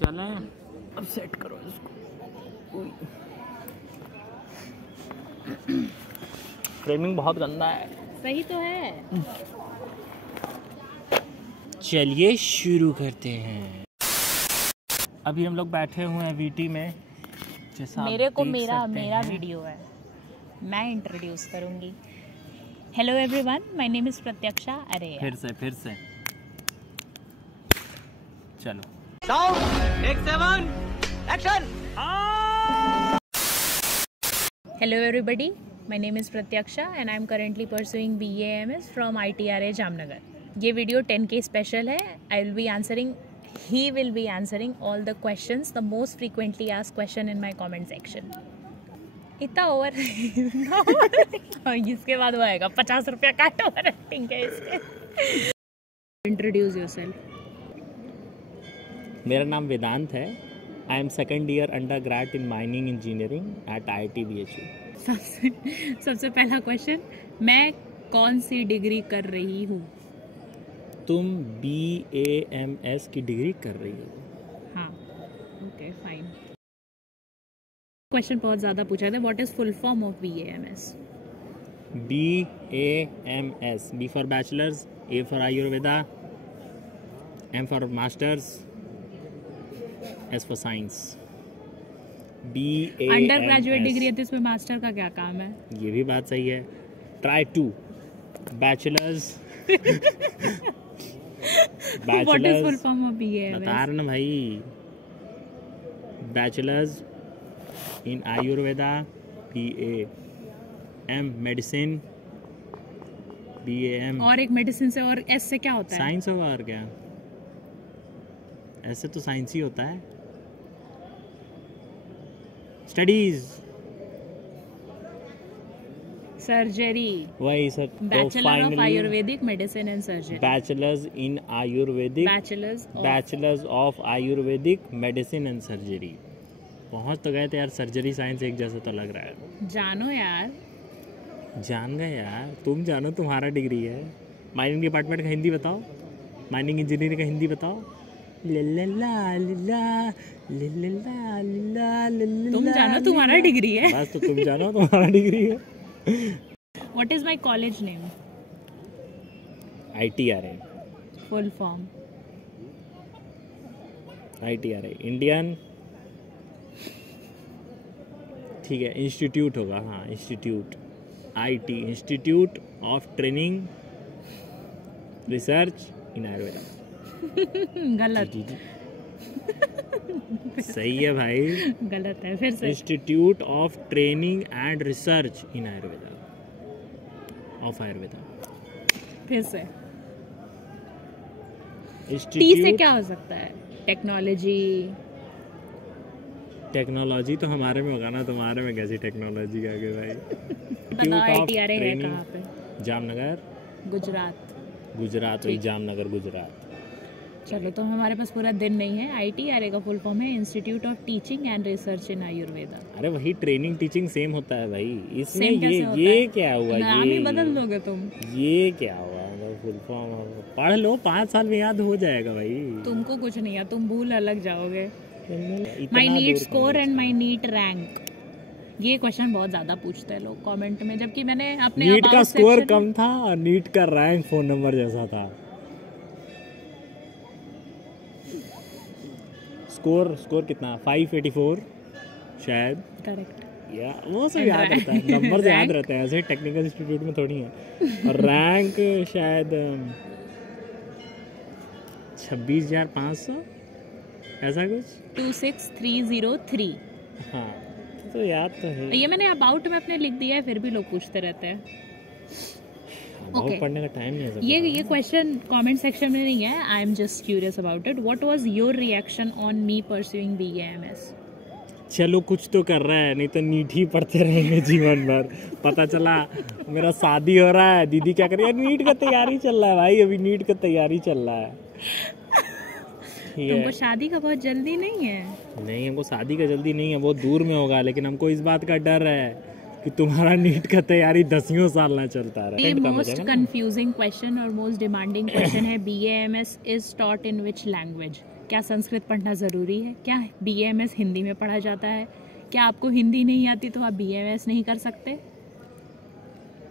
चलें, अब सेट करो इसको। फ्रेमिंग बहुत गंदा है। सही तो है। चलिए शुरू करते हैं। अभी हम लोग बैठे हुए हैं वीटी में। जैसा मेरे को मेरा हैं। वीडियो है, मैं इंट्रोड्यूस करूंगी। Hello everyone, my name is Pratyaksha. अरे फिर से चलो। Sound take 7 action. Hello everybody, my name is Pratyaksha and I am currently pursuing BAMS from ITRA Jamnagar. ये वीडियो 10K स्पेशल है। He will be answering all the questions, the most frequently asked question in my comment section. इतना over इसके बाद वो आएगा 50 रुपया काट over acting के इसके। Introduce yourself. मेरा नाम वेदांत है। I am second year under grade in mining engineering at IIT BHU। सबसे पहला क्वेश्चन, मैं कौन सी डिग्री कर रही हूँ? तुम BAMS की डिग्री कर रही हो। हाँ, ओके फाइन। क्वेश्चन बहुत ज़्यादा पूछा था। What is full form of BAMS? BAMS, B for bachelors, A for Ayurveda, M for masters, S for science. BAMS under graduate degree है तो इसमें मास्टर का क्या काम है? ये भी बात सही है। Try to bachelors. What is full form of BAMS? बता रहे ना भाई। Bachelors in Ayurveda, BAM medicine, BAM। और एक मेडिसिन से और S से क्या होता है? साइंस होगा और क्या? ऐसे तो साइंस ही होता है। स्टडीज, सर्जरी, वही sir. Bachelor of Ayurvedic medicine and surgery. Bachelors in Ayurvedic, bachelors of Ayurvedic medicine and surgery. पहुंच तो गए थे यार। सर्जरी साइंस एक जैसा तो लग रहा है। जानो यार, जान गए यार। तुम जानो, तुम्हारा डिग्री है। माइनिंग डिपार्टमेंट का हिंदी बताओ। माइनिंग इंजीनियरिंग का हिंदी बताओ। तुम जानो तुम्हारा डिग्री है। बस तो तुम जानो तुम्हारा डिग्री है। What is my college name? ITRA। Full form? ITRA Indian, ठीक है। इंस्टीट्यूट होगा, हाँ institute. IT institute of training research इन आयुर्वेदा। गलत। सही है भाई। गलत है, फिर से। Institute of training and research in Ayurveda, of Ayurveda. फिर से। T से क्या हो सकता है? टेक्नोलॉजी। टेक्नोलॉजी तो हमारे में होगा ना, तुम्हारे में कैसी टेक्नोलॉजी आ गई भाई? ITRA है कहाँ पे? जामनगर, गुजरात। गुजरात, वही जामनगर गुजरात। चलो, तो हमारे पास पूरा दिन नहीं है। ITRA का फुल फॉर्म है institute of teaching and research इन आयुर्वेदा। अरे वही ट्रेनिंग टीचिंग सेम होता है भाई। इसमें ये क्या हुआ? नाम ही बदल दोगे तुम। ये क्या हुआ? फुल फॉर्म पढ़ लो, 5 साल में याद हो जाएगा भाई। तुमको कुछ नहीं है, तुम भूल अलग जाओगे। My NEET score and my NEET rank. ये क्वेश्चन बहुत ज्यादा पूछते हैं लोग कमेंट में, जबकि मैंने अपने नीट का स्कोर कम था और नीट का रैंक फोन नंबर जैसा था। स्कोर कितना? 584 शायद। करेक्ट। या वो सब याद रहता है, नंबर याद रहता है। ऐसे टेक्निकल इंस्टीट्यूट में थोड़ी है। और रैंक शायद 26,500 ऐसा कुछ। 26303। हाँ, तो याद तो है। ये मैंने अबाउट में अपने लिख दिया है, फिर भी लोग पूछते रहते हैं। बहुत पढ़ने का टाइम नहीं है। ये क्वेश्चन कमेंट सेक्शन में नहीं है। I am just curious about it. What was your reaction on me pursuing BAMS? चलो कुछ तो कर रहा है, नहीं तो नीट ही पढ़ते रहेंगे जीवन भर। पता चला मेरा शादी हो रहा है, दीदी क्या कर रही है? नीट का तैयारी चल रहा है भाई, अभी नीट का तैयारी चल रहा है। तुमको शादी का बहुत जल्दी नहीं है? नहीं, हमको शादी का जल्दी नहीं है, बहुत दूर में होगा। लेकिन हमको इस बात का डर है कि तुम्हारा नीट का तैयारी 10 साल ना चलता रहे। मोस्ट कंफ्यूजिंग क्वेश्चन और मोस्ट डिमांडिंग क्वेश्चन है BAMS is taught in which language? क्या संस्कृत पढ़ना ज़रूरी है? क्या BAMS हिंदी में पढ़ा जाता है? क्या आपको हिंदी नहीं आती तो आप BAMS नहीं कर सकते?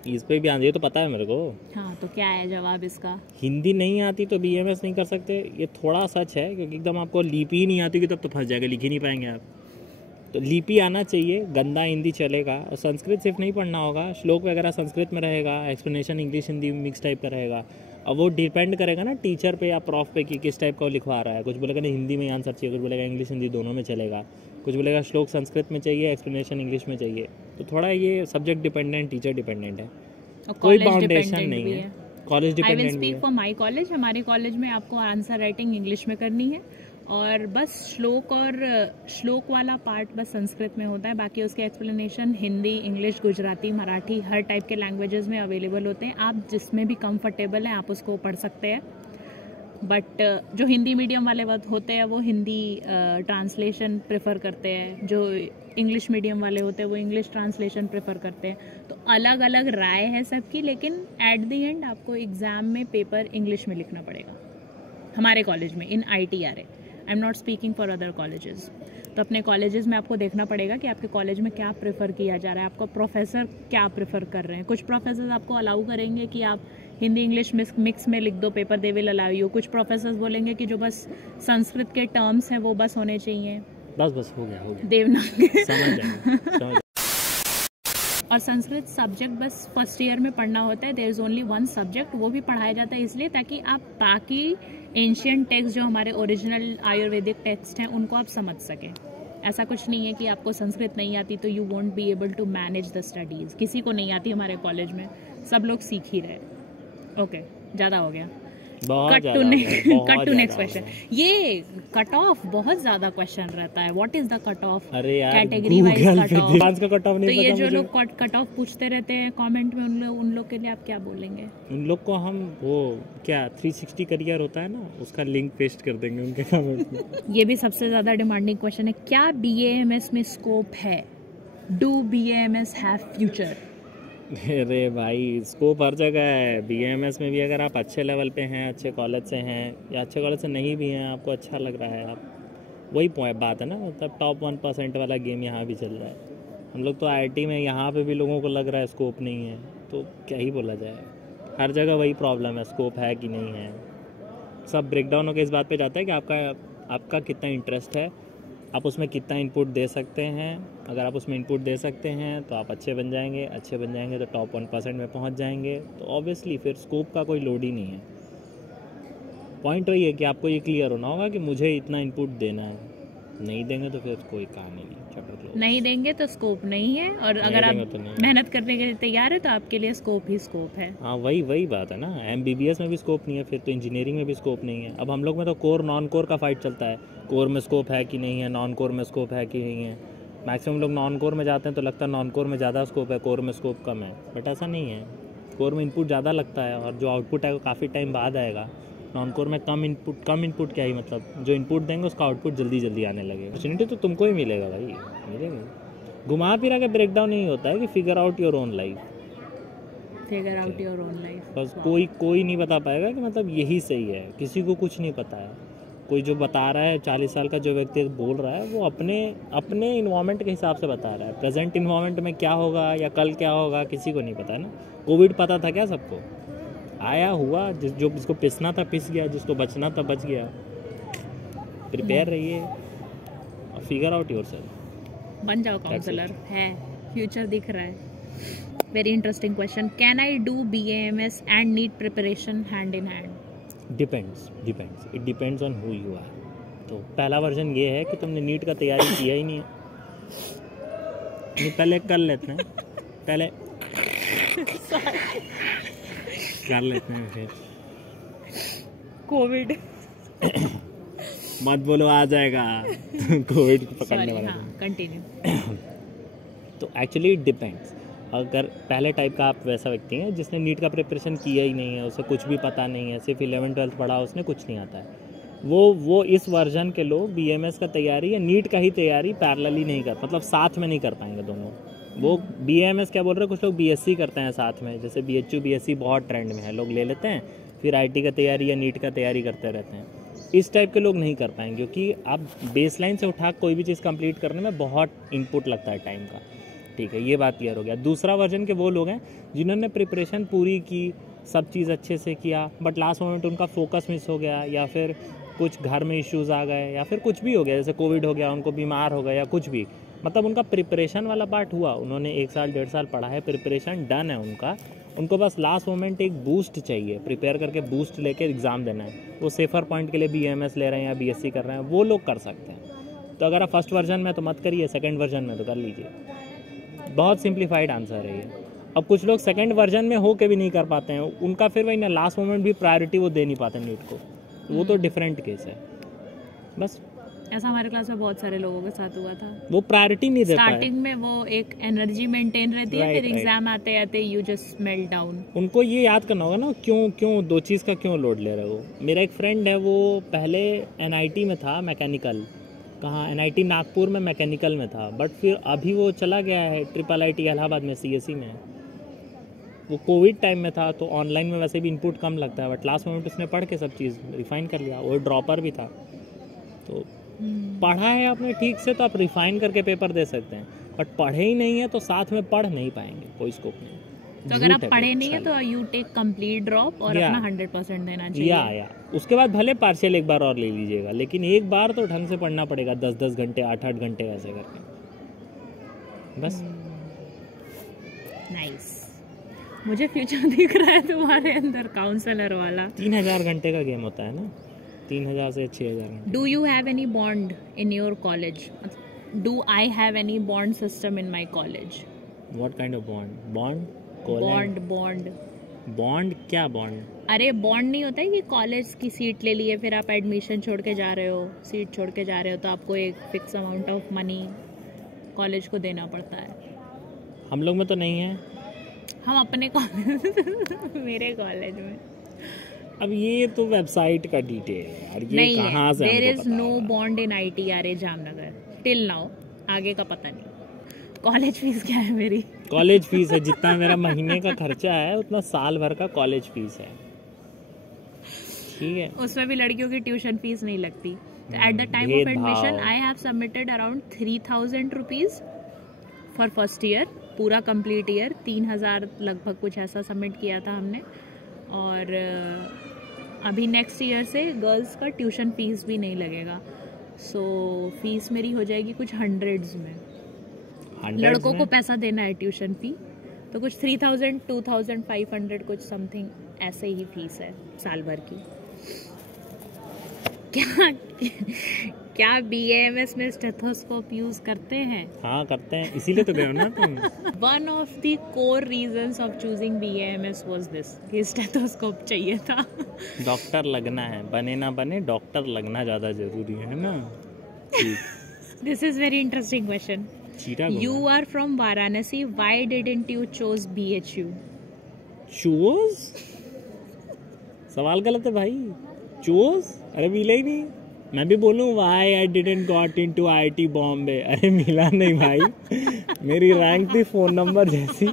इस पे भी आंसर, ये तो पता है मेरे को। हाँ, तो क्या है जवाब इसका? हिंदी नहीं आती तो BAMS नहीं कर सकते, ये थोड़ा सच है, क्योंकि एकदम आपको लिपि ही नहीं आती कि तब तो फंस जाएगा, लिख ही नहीं पाएंगे आप। तो लिपि आना चाहिए, गंदा हिंदी चलेगा, और संस्कृत सिर्फ नहीं पढ़ना होगा, श्लोक वगैरह संस्कृत में रहेगा, explanation English Hindi mix type का रहेगा। अब वो डिपेंड करेगा ना टीचर पे या प्रॉफ पे कि किस टाइप का वो लिखवा रहा है। कुछ बोलेगा नहीं हिंदी में आंसर चाहिए, कुछ बोलेगा इंग्लिश हिंदी दोनों में चलेगा, कुछ बोलेगा श्लोक संस्कृत में चाहिए, एक्सप्लेनेशन इंग्लिश में चाहिए। तो थोड़ा ये सब्जेक्ट डिपेंडेंट, टीचर डिपेंडेंट है, कोई बाउंडेशन नहीं है। कॉलेज आई विल डिपेंडेंट भी स्पीक है। For my college. हमारे कॉलेज में आपको आंसर राइटिंग इंग्लिश में करनी है, और बस श्लोक वाला पार्ट बस संस्कृत में होता है, बाकी उसके एक्सप्लेनेशन हिंदी, इंग्लिश, गुजराती, मराठी, हर टाइप के लैंग्वेजेस में अवेलेबल होते हैं। आप जिसमें भी कंफर्टेबल हैं आप उसको पढ़ सकते हैं। बट जो हिंदी मीडियम वाले होते हैं वो हिंदी ट्रांसलेशन प्रेफर करते हैं, जो इंग्लिश मीडियम वाले होते हैं वो इंग्लिश ट्रांसलेशन प्रेफर करते हैं। तो अलग अलग राय है सबकी, लेकिन एट द एंड आपको एग्ज़ाम में पेपर इंग्लिश में लिखना पड़ेगा हमारे कॉलेज में, इन ITRA। I am not speaking for other colleges. तो अपने कॉलेजेस में आपको देखना पड़ेगा कि आपके कॉलेज में क्या प्रेफर किया जा रहा है, आपका प्रोफेसर क्या प्रेफर कर रहे हैं। कुछ प्रोफेसर आपको अलाउ करेंगे कि आप हिंदी इंग्लिश मिक्स में लिख दो paper, they will allow you. कुछ प्रोफेसर बोलेंगे कि जो बस संस्कृत के टर्म्स हैं वो बस होने चाहिए, बस हो गया देवनागरी समझ जाएंगे। और संस्कृत सब्जेक्ट बस फर्स्ट ईयर में पढ़ना होता है। There is only one subject, वो भी पढ़ाया जाता है इसलिए ताकि आप बाकी एंशियंट टेक्स्ट जो हमारे ओरिजिनल आयुर्वेदिक टेक्स्ट हैं उनको आप समझ सकें। ऐसा कुछ नहीं है कि आपको संस्कृत नहीं आती तो you won't be able to manage the studies. किसी को नहीं आती हमारे कॉलेज में, सब लोग सीख ही रहे। ओके, ज़्यादा हो गया। Cut to next question. ये कट ऑफ बहुत ज्यादा क्वेश्चन रहता है। What is the cut off? अरे यार, category wise cut off. Dance का कट ऑफ तो नहीं ये पता जो मुझे। लोग कट ऑफ पूछते रहते हैं कमेंट में, उन लोग के लिए आप क्या बोलेंगे? उन लोग को हम वो क्या 360 करियर होता है ना, उसका लिंक पेस्ट कर देंगे उनके कमेंट में। ये भी सबसे ज्यादा डिमांडिंग क्वेश्चन है, क्या BAMS में स्कोप है? Do BAMS have future? अरे भाई, स्कोप हर जगह है। BAMS में भी अगर आप अच्छे लेवल पे हैं, अच्छे कॉलेज से हैं, या अच्छे कॉलेज से नहीं भी हैं, आपको अच्छा लग रहा है, आप वही बात है ना, मतलब टॉप 1% वाला गेम यहाँ भी चल रहा है। हम लोग तो IIT में, यहाँ पे भी लोगों को लग रहा है स्कोप नहीं है, तो क्या ही बोला जाए। हर जगह वही प्रॉब्लम है, स्कोप है कि नहीं है। सब ब्रेकडाउन होकर इस बात पे जाता है कि आपका कितना इंटरेस्ट है, आप उसमें कितना इनपुट दे सकते हैं। अगर आप उसमें इनपुट दे सकते हैं तो आप अच्छे बन जाएंगे तो टॉप 1% में पहुंच जाएंगे। तो ऑब्वियसली फिर स्कोप का कोई लोड ही नहीं है। पॉइंट वही है कि आपको ये क्लियर होना होगा कि मुझे इतना इनपुट देना है। नहीं देंगे तो फिर कोई कहानी नहीं, चैप्टर क्लोज। नहीं देंगे तो स्कोप नहीं है, और अगर आप मेहनत करने के लिए तैयार है तो आपके लिए स्कोप ही स्कोप है। हाँ, वही बात है ना। MBBS में भी स्कोप नहीं है, फिर तो इंजीनियरिंग में भी स्कोप नहीं है। अब हम लोग में तो कोर नॉन कोर का फाइट चलता है, कोर में स्कोप है कि नहीं है, नॉन कोर में स्कोप है कि नहीं है। मैक्सिमम लोग नॉन कोर में जाते हैं तो लगता है नॉन कोर में ज़्यादा स्कोप है, कोर में स्कोप कम है, बट ऐसा नहीं है। कोर में इनपुट ज़्यादा लगता है और जो आउटपुट है वो काफ़ी टाइम बाद आएगा। नॉन कोर में कम इनपुट क्या ही मतलब, जो इनपुट देंगे उसका आउटपुट जल्दी आने लगेगा। अपॉर्चुनिटी तो तुमको ही मिलेगा भाई, मिलेगा। घुमा फिरा के ब्रेकडाउन नहीं होता है कि figure out your own life, बस कोई नहीं बता पाएगा कि मतलब यही सही है। किसी को कुछ नहीं पता है। कोई जो बता रहा है, 40 साल का जो व्यक्ति बोल रहा है, वो अपने इन्वायरमेंट के हिसाब से बता रहा है। प्रेजेंट इन्वायरमेंट में क्या होगा या कल क्या होगा किसी को नहीं पता है ना। कोविड पता था क्या सबको? आया हुआ, जिसको पिसना था पिस गया, जिसको बचना था बच गया। प्रिपेयर रहिए और फिगर आउट योरसेल्फ। बन जाओ काउंसलर, है फ्यूचर दिख रहा है। Very interesting question. Can I do BAMS and NEET preparation hand in hand? Depends, it depends on who you are. तो पहला वर्जन ये है कि तुमने नीट का तैयारी किया ही नहीं है। पहले कर लेते हैं, फिर कोविड मत बोलो, आ जाएगा कोविड पकड़ने वाला। कंटिन्यू। तो एक्चुअली इट डिपेंड्स। अगर पहले टाइप का आप वैसा व्यक्ति हैं जिसने नीट का प्रिपरेशन किया ही नहीं है, उसे कुछ भी पता नहीं है, सिर्फ 11th-12th पढ़ा, उसने कुछ नहीं आता है, वो इस वर्जन के लोग BAMS का तैयारी या नीट का ही तैयारी पैरेलली नहीं कर, मतलब साथ में नहीं कर पाएंगे दोनों। वो BAMS क्या बोल रहे हैं, कुछ लोग BSc करते हैं साथ में, जैसे BHU BSc बहुत ट्रेंड में है, लोग ले लेते हैं, फिर IT का तैयारी या नीट का तैयारी करते रहते हैं। इस टाइप के लोग नहीं कर पाएंगे, क्योंकि आप बेस लाइन से उठा कोई भी चीज़ कंप्लीट करने में बहुत इनपुट लगता है टाइम का। ठीक है, ये बात क्लियर हो गया। दूसरा वर्जन के वो लोग हैं जिन्होंने प्रिपरेशन पूरी की, सब चीज़ अच्छे से किया, बट लास्ट मोमेंट उनका फोकस मिस हो गया, या फिर कुछ घर में इश्यूज़ आ गए, या फिर कुछ भी हो गया, जैसे कोविड हो गया, उनको बीमार हो गया या कुछ भी, मतलब उनका प्रिपरेशन वाला पार्ट हुआ, उन्होंने 1 साल 1.5 साल पढ़ा है, प्रिपरेशन डन है उनका, उनको बस लास्ट मोमेंट एक बूस्ट चाहिए, प्रिपेयर करके बूस्ट लेके एग्ज़ाम देना है। वो सेफर पॉइंट के लिए BAMS ले रहे हैं या BSc कर रहे हैं, वो लोग कर सकते हैं। तो अगर आप फर्स्ट वर्जन में तो मत करिए, सेकंड वर्जन में तो कर लीजिए। बहुत सिंप्लीफाइड आंसर है ये। अब कुछ लोग सेकंड वर्जन में हो के भी नहीं कर पाते हैं, उनका फिर वही ना, लास्ट मोमेंट भी प्रायोरिटी वो दे नहीं पाते नीट को, वो तो डिफरेंट केस है। बस ऐसा हमारे क्लास में बहुत सारे लोगों के साथ हुआ था। वो प्रायोरिटी नहीं दे पाए। स्टार्टिंग में वो एक एनर्जी मेंटेन रहती है, फिर एग्जाम आते आते यू जस्ट मेल्ट डाउन। उनको ये याद करना होगा ना, क्यों दो चीज़ का क्यों लोड ले रहे हो। मेरा एक फ्रेंड है, वो पहले NIT में था मैकेनिकल, कहाँ NIT नागपुर में मैकेनिकल में था, बट फिर अभी वो चला गया है IIIT इलाहाबाद में, CSE में। वो कोविड टाइम में था, तो ऑनलाइन में वैसे भी इनपुट कम लगता है, बट लास्ट मोमेंट उसने पढ़ के सब चीज़ रिफाइन कर लिया। वो ड्रॉपर भी था, तो पढ़ा है आपने ठीक से तो आप रिफाइन करके पेपर दे सकते हैं, बट पढ़े ही नहीं है तो साथ में पढ़ नहीं पाएंगे, कोई स्कोप नहीं। तो अगर आप पढ़े नहीं है तो यू टेक कंप्लीट ड्रॉप और अपना 100% देना चाहिए। या उसके बाद भले पार्शियल एक बार और ले लीजिएगा, लेकिन एक बार तो ढंग से पढ़ना पड़ेगा, 10-10 घंटे 8-8 घंटे वैसे करके। बस नाइस। मुझे फ्यूचर दिख रहा है तुम्हारे अंदर काउंसलर वाला। 3000 घंटे का गेम होता है ना, 3000 से 6000 घंटे। Do you have any bond in your college? Do I have any bond system in my college? What kind of bond? Bond क्या बॉन्ड? अरे बॉन्ड नहीं होता है कि कॉलेज की सीट ले लिए, फिर आप एडमिशन छोड़ के जा रहे हो, सीट छोड़ के जा रहे हो, तो आपको एक fix amount of money college को देना पड़ता है। हम लोग में तो नहीं है। हम अपने कॉलेज मेरे कॉलेज में। अब ये तो वेबसाइट का डिटेल है यार, ये कहाँ से हमको पता? There is no bond in ITRA Jamnagar till now, आगे का पता नहीं। कॉलेज फीस क्या है मेरी? कॉलेज फीस है जितना मेरा महीने का खर्चा है उतना साल भर का कॉलेज फीस है। ठीक है, उसमें भी लड़कियों की ट्यूशन फीस नहीं लगती। At the time of admission I have submitted around 3000 rupees for first year, पूरा कंप्लीट ईयर 3000 लगभग कुछ ऐसा सबमिट किया था हमने। और अभी नेक्स्ट ईयर से गर्ल्स का ट्यूशन फीस भी नहीं लगेगा, सो फीस मेरी हो जाएगी कुछ 100s में। लड़कों को पैसा देना है ट्यूशन फी, तो कुछ 3000 2500 कुछ समथिंग ऐसे ही फीस है साल भर की। क्या BAMS में स्टेथोस्कोप यूज करते हैं? हाँ करते हैं, इसीलिए तो गए हो ना तुम। One of the core reasons of choosing BAMS was this, कि स्टेथोस्कोप चाहिए था। डॉक्टर लगना है, बने ना बने डॉक्टर लगना ज्यादा जरूरी है ना। This is very interesting question. You are from Varanasi. Why didn't you choose BHU? Choose? सवाल गलत है भाई। Choose? अरे मिला ही नहीं। मैं भी बोलूँ why I didn't got into IIT Bombay, अरे मिला नहीं भाई। मेरी रैंक थी फ़ोन नंबर जैसी,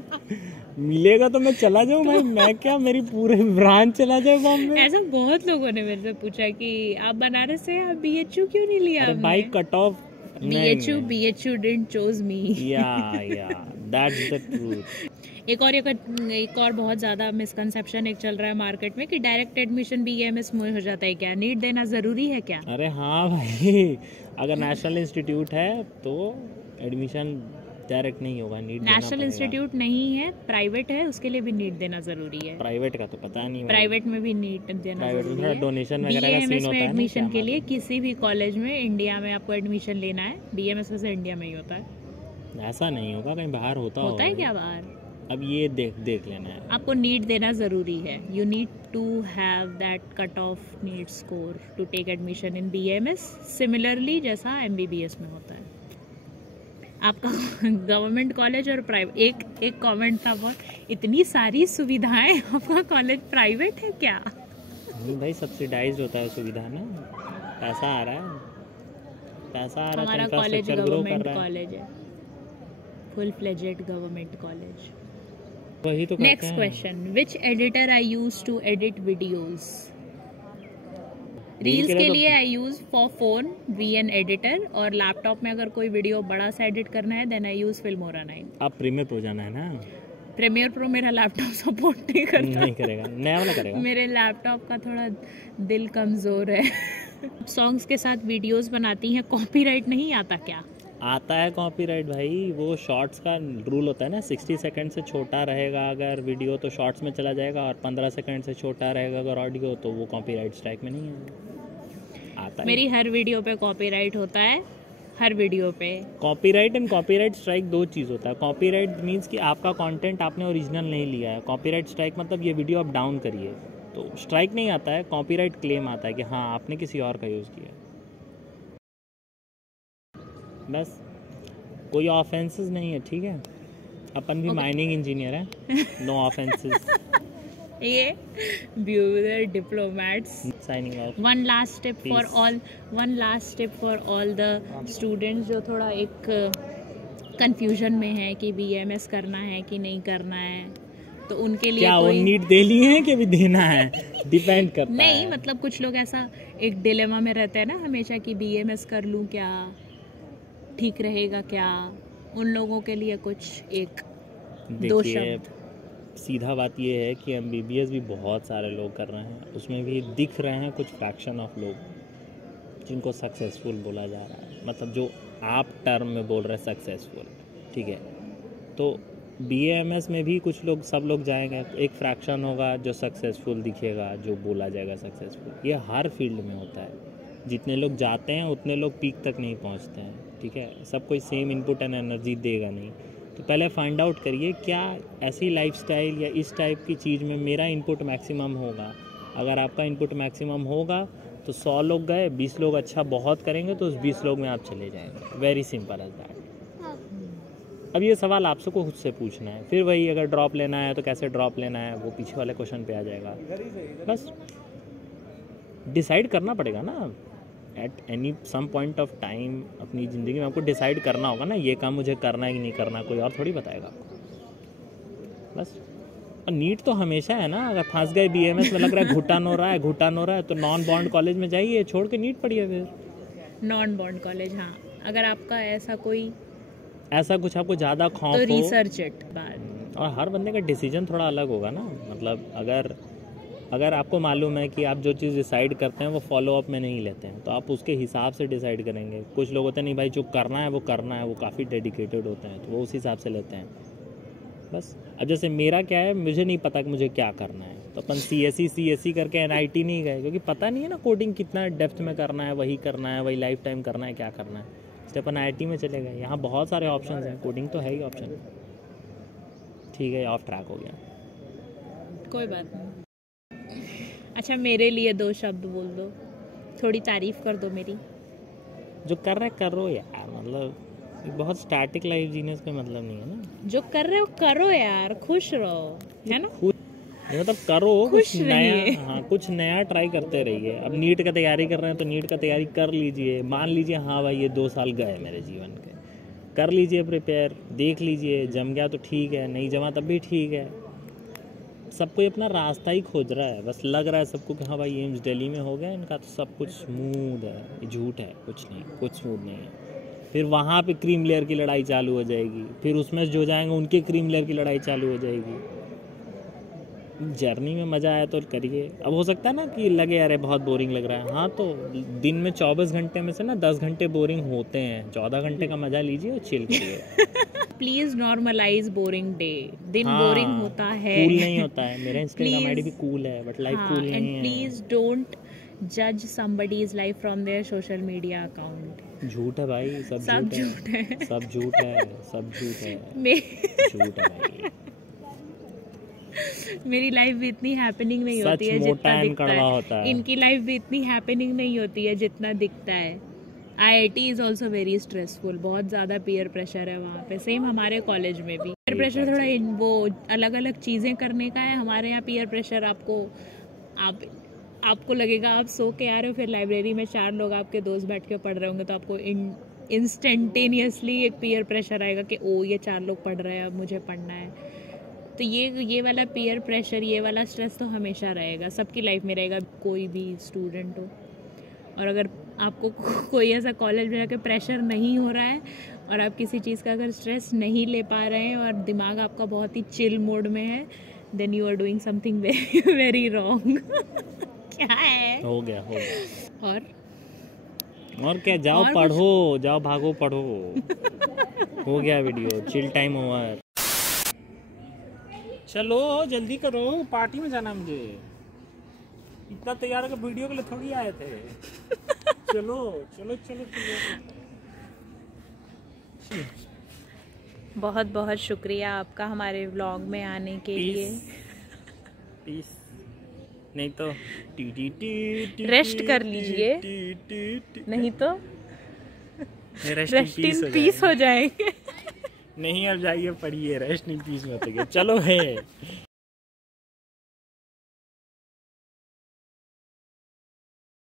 मिलेगा तो मैं चला जाऊँ भाई। मैं क्या, मेरी पूरे ब्रांच चला जाए बॉम्बे? ऐसा बहुत लोगों ने मेरे से पूछा कि आप बनारस से, आप BHU क्यों नहीं लिया? भाई cut off BHU didn't chose me. Yeah, that's the truth. एक और बहुत ज़्यादा मिसकंसेप्शन एक चल रहा है मार्केट में कि डायरेक्ट एडमिशन BAMS में हो जाता है क्या? नीट देना ज़रूरी है क्या? अरे हाँ भाई, अगर नेशनल इंस्टीट्यूट है तो एडमिशन डायरेक्ट नहीं होगा, नीट नेशनल इंस्टीट्यूट नहीं है, प्राइवेट है, उसके लिए भी नीट देना ज़रूरी है। प्राइवेट का तो पता नहीं, प्राइवेट में भी नीट देना ज़रूरी है। डोनेशन वगैरह का सीन होता है। एडमिशन के लिए किसी भी कॉलेज में इंडिया में आपको एडमिशन लेना है, BAMS से इंडिया में ही होता है। ऐसा नहीं होगा, कहीं बाहर होता है क्या बाहर? अब ये देख लेना है। आपको नीट देना ज़रूरी है। You need to have that cut off NEET score to take admission in BAMS, similarly जैसा MBBS में होता है। आपका गवर्नमेंट कॉलेज और प्राइवेट, एक कमेंट था बहुत, इतनी सारी सुविधाएं, आपका कॉलेज प्राइवेट है क्या? नहीं भाई, सब्सिडाइज्ड होता है सुविधा ना, पैसा आ रहा है, हमारा कॉलेज गवर्नमेंट कॉलेज है, फुल फ्लेजेड गवर्नमेंट कॉलेज। वही तो। Next question, which editor I use to edit videos? Reels के के लिए लिए I use for phone VN editor, और लैपटॉप में अगर कोई वीडियो बड़ा सा एडिट करना है देन आई यूज फिल्मोरा 9। आप प्रीमियर प्रो जाना है ना? प्रीमियर प्रो मेरा लैपटॉप सपोर्ट नहीं करता। नहीं करेगा, नया वाला करेगा। मेरे लैपटॉप का थोड़ा दिल कमजोर है। सॉन्ग्स के साथ वीडियोस बनाती हैं, कॉपीराइट नहीं आता क्या? आता है कॉपीराइट भाई, वो शॉर्ट्स का रूल होता है ना, 60 सेकंड से छोटा रहेगा अगर वीडियो तो शॉर्ट्स में चला जाएगा, और 15 सेकंड से छोटा रहेगा अगर ऑडियो तो वो कॉपीराइट स्ट्राइक में नहीं है। आता है। मेरी हर वीडियो पे कॉपीराइट होता है, हर वीडियो पे। कॉपीराइट एंड कॉपीराइट स्ट्राइक दो चीज़ होता है। कॉपीराइट मीन्स कि आपका कंटेंट आपने ओरिजिनल नहीं लिया है। कॉपीराइट स्ट्राइक मतलब ये वीडियो आप डाउन करिए, तो स्ट्राइक नहीं आता है, कॉपीराइट क्लेम आता है कि हाँ आपने किसी और का यूज़ किया। बस कोई ऑफेंसेस नहीं है, ठीक है? अपन भी माइनिंग इंजीनियर है, नो ऑफेंसेस। ये ब्यूअर diplomats signing off. One last tip for all the students जो थोड़ा एक कंफ्यूजन में है कि BMS करना है कि नहीं करना है, तो उनके लिए क्या वो नीट दे लिए हैं कि अभी देना है? डिपेंड करता है। नहीं, मतलब कुछ लोग ऐसा एक डिलेमा में रहते हैं ना हमेशा कि BMS कर लूं क्या, ठीक रहेगा क्या? उन लोगों के लिए कुछ एक दो शब्द। सीधा बात ये है कि MBBS भी बहुत सारे लोग कर रहे हैं, उसमें भी दिख रहे हैं कुछ फ्रैक्शन ऑफ लोग जिनको सक्सेसफुल बोला जा रहा है, मतलब जो आप टर्म में बोल रहे हैं सक्सेसफुल, ठीक है? तो BAMS में भी कुछ लोग, सब लोग जाएंगे, एक फ्रैक्शन होगा जो सक्सेसफुल दिखेगा, जो बोला जाएगा सक्सेसफुल। ये हर फील्ड में होता है, जितने लोग जाते हैं उतने लोग पीक तक नहीं पहुंचते हैं, ठीक है? सब कोई सेम इनपुट एंड एनर्जी देगा नहीं। तो पहले फाइंड आउट करिए क्या ऐसी लाइफस्टाइल या इस टाइप की चीज़ में मेरा इनपुट मैक्सिमम होगा। अगर आपका इनपुट मैक्सिमम होगा तो 100 लोग गए, 20 लोग अच्छा बहुत करेंगे तो उस 20 लोग में आप चले जाएंगे। Very simple as that. अब ये सवाल आपसे को खुद से पूछना है। फिर वही, अगर ड्रॉप लेना है तो कैसे ड्रॉप लेना है, वो पीछे वाले क्वेश्चन पे आ जाएगा। बस डिसाइड करना पड़ेगा ना at any some point of time अपनी ज़िंदगी में। आपको डिसाइड करना होगा ना ये काम मुझे करना है कि नहीं करना, कोई और थोड़ी बताएगा आपको। बस। और नीट तो हमेशा है ना, अगर फंस गए BMS में, लग रहा है घुटन हो रहा है तो नॉन बॉन्ड कॉलेज में जाइए, छोड़ के नीट पढ़िए। फिर नॉन बॉन्ड कॉलेज, हाँ, अगर आपका ऐसा कुछ आपको ज़्यादा खौफ तो हो, रिसर्च इट बाद। और हर बंदे का डिसीजन थोड़ा अलग होगा ना। मतलब अगर आपको मालूम है कि आप जो चीज़ डिसाइड करते हैं वो फॉलो अप में नहीं लेते हैं, तो आप उसके हिसाब से डिसाइड करेंगे। कुछ लोग होते हैं नहीं भाई जो करना है वो काफ़ी डेडिकेटेड होते हैं, तो वो उस हिसाब से लेते हैं। बस। अब जैसे मेरा क्या है, मुझे नहीं पता कि मुझे क्या करना है, तो अपन CSE करके NIT नहीं गए, क्योंकि पता नहीं है ना कोडिंग कितना डेप्थ में करना है, वही लाइफ टाइम करना है, क्या करना है। तो अपन IIT में चले गए, यहाँ बहुत सारे ऑप्शन हैं, कोडिंग तो है ही ऑप्शन। ठीक है, ऑफ ट्रैक हो गया, कोई बात नहीं। अच्छा, मेरे लिए 2 शब्द बोल दो, थोड़ी तारीफ कर दो मेरी। जो कर रहे करो यार, मतलब बहुत स्टैटिक लाइफ जीने से कोई मतलब नहीं है ना। जो कर रहे हो करो यार, खुश रहो, है ना? मतलब करो कुछ नया, हाँ कुछ नया ट्राई करते रहिए। अब नीट का तैयारी कर रहे हैं तो नीट का तैयारी कर लीजिए। मान लीजिए हाँ भाई ये 2 साल गए मेरे जीवन के, कर लीजिए प्रिपेयर, देख लीजिए, जम गया तो ठीक है, नहीं जमा तब भी ठीक है। सब कोई अपना रास्ता ही खोज रहा है, बस लग रहा है सबको कि हाँ भाई एम्स दिल्ली में हो गया इनका तो सब कुछ स्मूथ है। झूठ है, कुछ नहीं, कुछ स्मूथ नहीं है। फिर वहाँ पे क्रीम लेयर की लड़ाई चालू हो जाएगी, फिर उसमें जो जाएंगे उनके क्रीम लेयर की लड़ाई चालू हो जाएगी। जर्नी में मज़ा आया तो करिए। अब हो सकता है ना कि लगे अरे बहुत बोरिंग लग रहा है, हाँ तो दिन में 24 घंटे में से ना 10 घंटे बोरिंग होते हैं, 14 घंटे का मज़ा लीजिए और चिल करिए। Please normalize boring day. दिन बोरिंग होता है, कूल नहीं होता है। मेरा इंस्टाग्राम आईडी भी कूल है बट लाइफ कूल नहीं है। एंड प्लीज डोंट जज somebody's life from their social media account। झूठ है भाई, सब झूठ है, सब झूठ है, सब झूठ है, झूठ है भाई। मेरी लाइफ भी इतनी हैपनिंग नहीं होती है जितना दिखता है। इनकी लाइफ भी इतनी हैपनिंग नहीं होती है जितना दिखता है। IIT is also very stressful, बहुत ज़्यादा पीयर प्रेशर है वहाँ पे। सेम हमारे कॉलेज में भी पीयर प्रेशर थोड़ा वो अलग अलग चीज़ें करने का है। हमारे यहाँ पीयर प्रेशर आपको लगेगा आप सो के आ रहे हो, फिर लाइब्रेरी में 4 लोग आपके दोस्त बैठ के पढ़ रहे होंगे तो आपको इंस्टेंटेनियसली एक पीयर प्रेशर आएगा कि ओ ये 4 लोग पढ़ रहे हैं, अब मुझे पढ़ना है। तो ये वाला पीयर प्रेशर, ये वाला स्ट्रेस तो हमेशा रहेगा, सबकी लाइफ में रहेगा, कोई भी स्टूडेंट हो। और अगर आपको कोई ऐसा कॉलेज में जाकर प्रेशर नहीं हो रहा है और आप किसी चीज़ का अगर स्ट्रेस नहीं ले पा रहे हैं और दिमाग आपका बहुत ही चिल मोड में है, then you are doing something very very wrong. क्या है? हो गया। और क्या, जाओ और पढ़ो, जाओ भागो पढ़ो। हो गया वीडियो, चिल टाइम ओवर। चलो जल्दी करो, पार्टी में जाना मुझे। इतना तैयार होकर वीडियो के लिए थोड़ी आए थे। चलो चलो चलो चलो। बहुत बहुत शुक्रिया आपका हमारे व्लॉग में आने के लिए। पीस नहीं तो रेस्ट कर लीजिए, नहीं तो रेस्ट इन पीस हो जाएंगे। नहीं अब जाइए पढ़िए, रेस्ट इन पीस मत करिए। चलो है